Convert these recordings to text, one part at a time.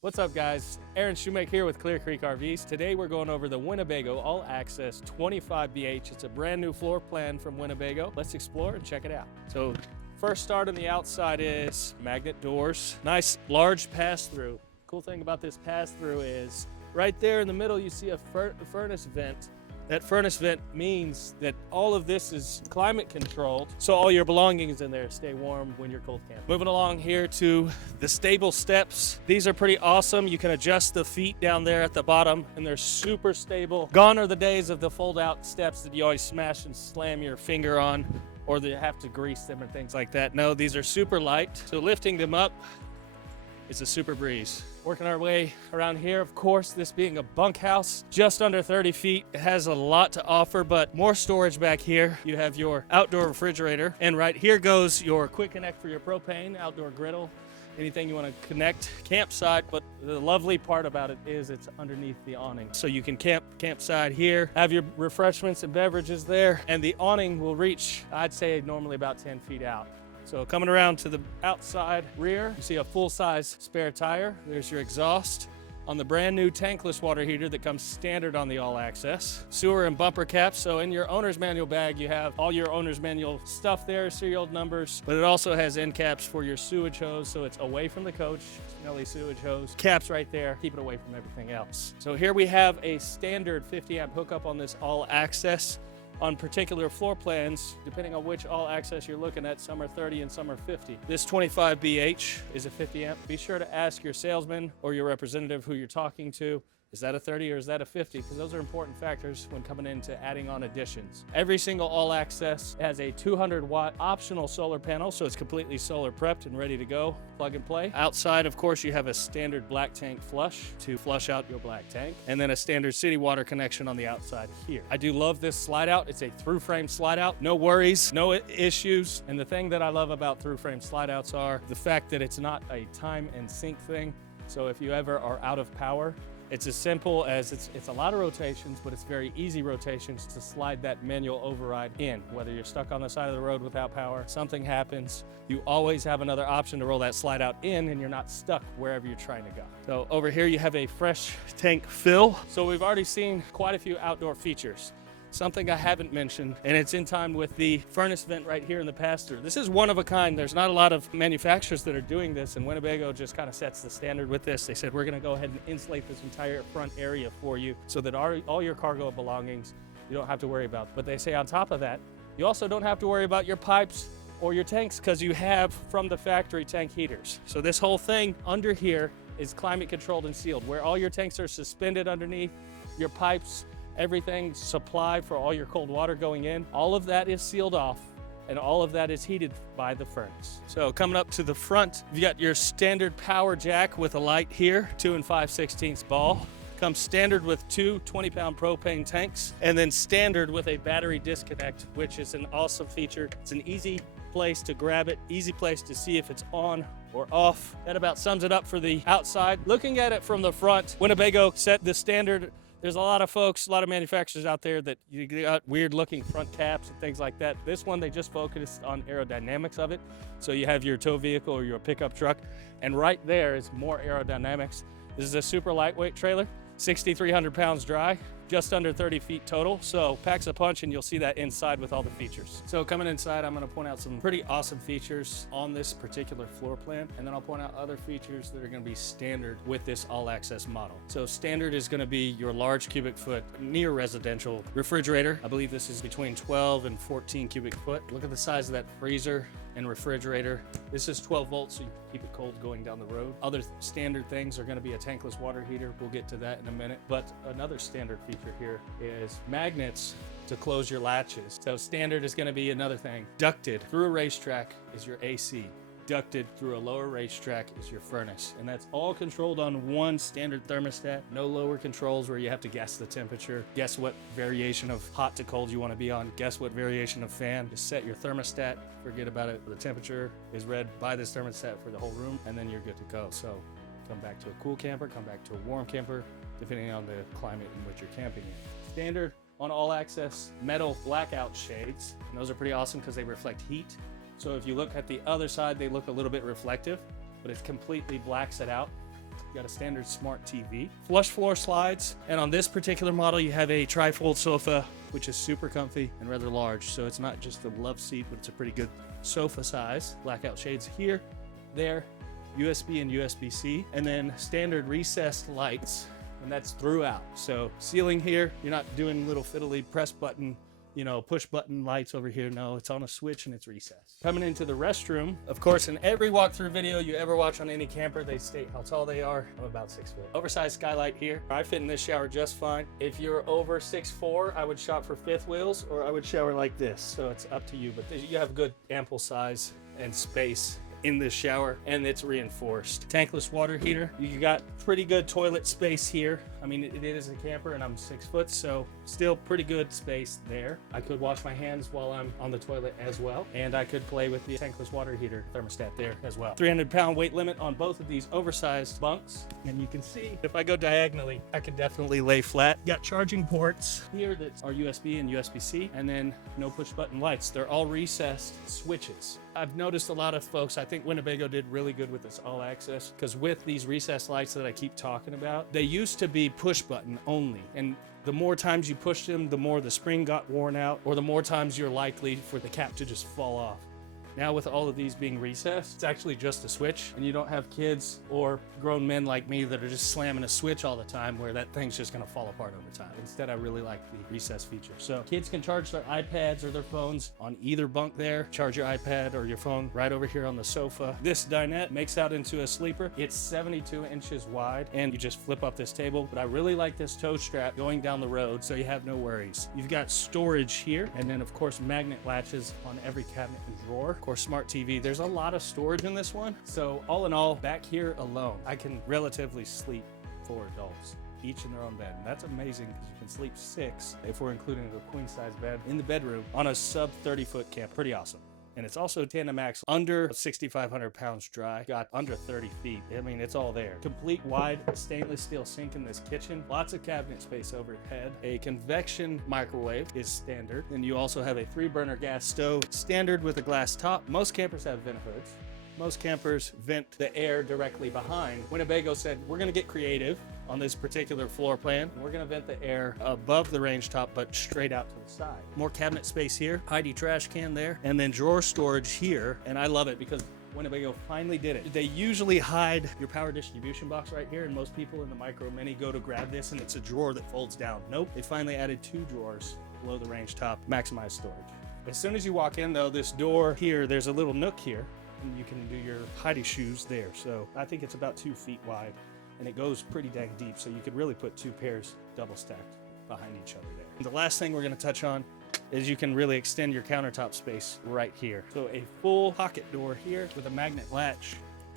What's up, guys? Aaron Shumake here with Clear Creek RVs. Today we're going over the Winnebago All Access 25BH. It's a brand new floor plan from Winnebago. Let's explore and check it out. So first start on the outside is magnet doors. Nice large pass-through. Cool thing about this pass-through is right there in the middle you see a furnace vent. That furnace vent means that all of this is climate controlled, so all your belongings in there stay warm when you're cold camping. Moving along here to the stable steps. These are pretty awesome. You can adjust the feet down there at the bottom, and they're super stable. Gone are the days of the fold-out steps that you always smash and slam your finger on, or that you have to grease them and things like that. No, these are super light, so lifting them up is a super breeze. Working our way around here, of course, this being a bunkhouse, just under 30 feet. It has a lot to offer, but more storage back here. You have your outdoor refrigerator, and right here goes your quick connect for your propane, outdoor griddle, anything you want to connect, campsite. But the lovely part about it is it's underneath the awning. So you can campsite here, have your refreshments and beverages there, and the awning will reach, I'd say, normally about 10 feet out. So coming around to the outside rear, you see a full-size spare tire. There's your exhaust on the brand new tankless water heater that comes standard on the All Access. Sewer and bumper caps. So in your owner's manual bag, you have all your owner's manual stuff there, serial numbers, but it also has end caps for your sewage hose, so it's away from the coach, smelly sewage hose. Caps right there, keep it away from everything else. So here we have a standard 50 amp hookup on this All Access. On particular floor plans, depending on which All Access you're looking at, some are 30 and some are 50. This 25BH is a 50 amp. Be sure to ask your salesman or your representative who you're talking to, is that a 30 or is that a 50? Because those are important factors when coming into adding on additions. Every single All Access has a 200-watt optional solar panel, so it's completely solar prepped and ready to go, plug and play. Outside, of course, you have a standard black tank flush to flush out your black tank, and then a standard city water connection on the outside here. I do love this slide out. It's a through frame slide out. No worries, no issues. And the thing that I love about through frame slide outs are the fact that it's not a time and sink thing. So if you ever are out of power, it's as simple as it's a lot of rotations, but it's very easy rotations to slide that manual override in. Whether you're stuck on the side of the road without power, something happens, you always have another option to roll that slide out in, and you're not stuck wherever you're trying to go. So over here you have a fresh tank fill. So we've already seen quite a few outdoor features. Something I haven't mentioned, and it's in time with the furnace vent right here in the pass-through. This is one of a kind. There's not a lot of manufacturers that are doing this, and Winnebago just kind of sets the standard with this. They said, we're gonna go ahead and insulate this entire front area for you so that all your cargo belongings you don't have to worry about. But they say on top of that, you also don't have to worry about your pipes or your tanks because you have from the factory tank heaters. So this whole thing under here is climate controlled and sealed, where all your tanks are suspended underneath, your pipes, everything supply for all your cold water going in, all of that is sealed off, and all of that is heated by the furnace. So coming up to the front, you got your standard power jack with a light here, 2 5/16 ball. Comes standard with two 20-pound propane tanks, and then standard with a battery disconnect, which is an awesome feature. It's an easy place to grab it, easy place to see if it's on or off. That about sums it up for the outside. Looking at it from the front, Winnebago set the standard. There's a lot of folks, a lot of manufacturers out there that you got weird looking front caps and things like that. This one, they just focused on aerodynamics of it. So you have your tow vehicle or your pickup truck, and right there is more aerodynamics. This is a super lightweight trailer, 6,300 pounds dry, just under 30 feet total. So packs a punch, and you'll see that inside with all the features. So coming inside, I'm gonna point out some pretty awesome features on this particular floor plan, and then I'll point out other features that are gonna be standard with this All Access model. So standard is gonna be your large cubic foot, near residential refrigerator. I believe this is between 12 and 14 cubic foot. Look at the size of that freezer and refrigerator. This is 12 volts, so you can keep it cold going down the road. Other standard things are gonna be a tankless water heater. We'll get to that in a minute. But another standard feature here is magnets to close your latches. So standard is gonna be another thing. Ducted through a racetrack is your AC. Ducted through a lower racetrack is your furnace. And that's all controlled on one standard thermostat. No lower controls where you have to guess the temperature, guess what variation of hot to cold you want to be on, guess what variation of fan. Just set your thermostat, forget about it. The temperature is read by this thermostat for the whole room, and then you're good to go. So come back to a cool camper, come back to a warm camper, depending on the climate in which you're camping in. Standard on All Access metal blackout shades, and those are pretty awesome because they reflect heat. So if you look at the other side, they look a little bit reflective, but it completely blacks it out. You got a standard smart TV, flush floor slides, and on this particular model, you have a tri-fold sofa, which is super comfy and rather large. So it's not just a love seat, but it's a pretty good sofa size. Blackout shades here, there, USB and USB-C, and then standard recessed lights, and that's throughout. So ceiling here, you're not doing little fiddly press button, you know, push button lights over here. No, it's on a switch and it's recessed. Coming into the restroom, of course, in every walkthrough video you ever watch on any camper, they state how tall they are. I'm about 6 foot. Oversized skylight here. I fit in this shower just fine. If you're over 6'4", I would shop for fifth wheels, or I would shower like this. So it's up to you, but you have good ample size and space in this shower, and it's reinforced. Tankless water heater. You got pretty good toilet space here. I mean, it is a camper and I'm 6 foot, so still pretty good space there. I could wash my hands while I'm on the toilet as well, and I could play with the tankless water heater thermostat there as well. 300-pound weight limit on both of these oversized bunks, and you can see if I go diagonally, I can definitely lay flat. Got charging ports here that are USB and USB-C, and then no push button lights. They're all recessed switches. I've noticed a lot of folks, I think Winnebago did really good with this all access, because with these recessed lights that I keep talking about, they used to be push button only, and the more times you push them, the more the spring got worn out, or the more times you're likely for the cap to just fall off. Now with all of these being recessed, it's actually just a switch, and you don't have kids or grown men like me that are just slamming a switch all the time where that thing's just gonna fall apart over time. Instead, I really like the recess feature. So kids can charge their iPads or their phones on either bunk there. Charge your iPad or your phone right over here on the sofa. This dinette makes out into a sleeper. It's 72 inches wide, and you just flip up this table. But I really like this toe strap going down the road, so you have no worries. You've got storage here, and then of course magnet latches on every cabinet and drawer. Or smart TV. There's a lot of storage in this one. So all in all, back here alone, I can relatively sleep 4 adults, each in their own bed. And that's amazing because you can sleep 6 if we're including a queen size bed in the bedroom on a sub 30-foot camp. Pretty awesome. And it's also tandem axle, under 6,500 pounds dry, got under 30 feet. I mean, it's all there. Complete wide stainless steel sink in this kitchen. Lots of cabinet space overhead. A convection microwave is standard. And you also have a 3-burner gas stove, standard with a glass top. Most campers have vent hoods. Most campers vent the air directly behind. Winnebago said, we're gonna get creative on this particular floor plan. We're gonna vent the air above the range top, but straight out to the side. More cabinet space here, Heidi trash can there, and then drawer storage here. And I love it because Winnebago finally did it. They usually hide your power distribution box right here, and most people in the Micro Mini go to grab this and it's a drawer that folds down. Nope, they finally added 2 drawers below the range top, maximize storage. As soon as you walk in though, this door here, there's a little nook here, and you can do your Heidi shoes there. So I think it's about 2 feet wide, and it goes pretty dang deep, so you could really put 2 pairs double stacked behind each other there. And the last thing we're going to touch on is you can really extend your countertop space right here. So a full pocket door here with a magnet latch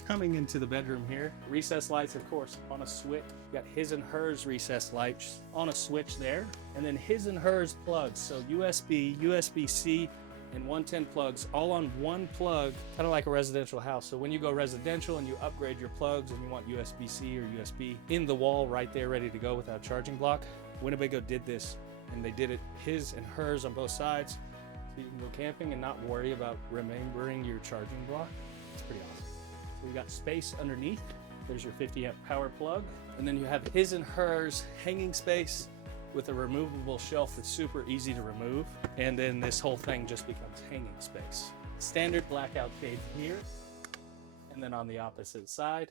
coming into the bedroom here. Recessed lights, of course, on a switch. You got his and hers recessed lights on a switch there, and then his and hers plugs. So USB, USB-C, and 110 plugs all on one plug, kind of like a residential house. So when you go residential and you upgrade your plugs and you want USB-C or USB in the wall right there ready to go without charging block, Winnebago did this, and they did it his and hers on both sides, so you can go camping and not worry about remembering your charging block. It's pretty awesome. So we got space underneath. There's your 50 amp power plug, and then you have his and hers hanging space with a removable shelf that's super easy to remove, and then this whole thing just becomes hanging space. Standard blackout shades here, and then on the opposite side.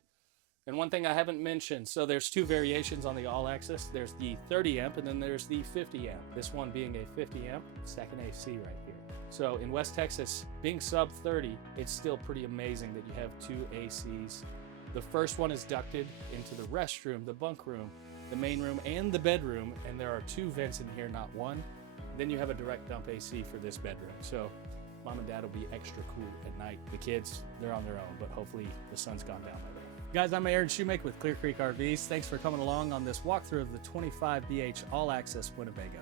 And one thing I haven't mentioned, so there's 2 variations on the All Access. There's the 30 amp and then there's the 50 amp. This one being a 50 amp, stacking AC right here. So in West Texas, being sub 30, it's still pretty amazing that you have 2 ACs. The first one is ducted into the restroom, the bunk room, the main room, and the bedroom, and there are 2 vents in here, not 1. Then you have a direct dump AC for this bedroom. So mom and dad will be extra cool at night. The kids, they're on their own, but hopefully the sun's gone down by then. Guys, I'm Aaron Shumake with Clear Creek RVs. Thanks for coming along on this walkthrough of the 25 BH All Access Winnebago.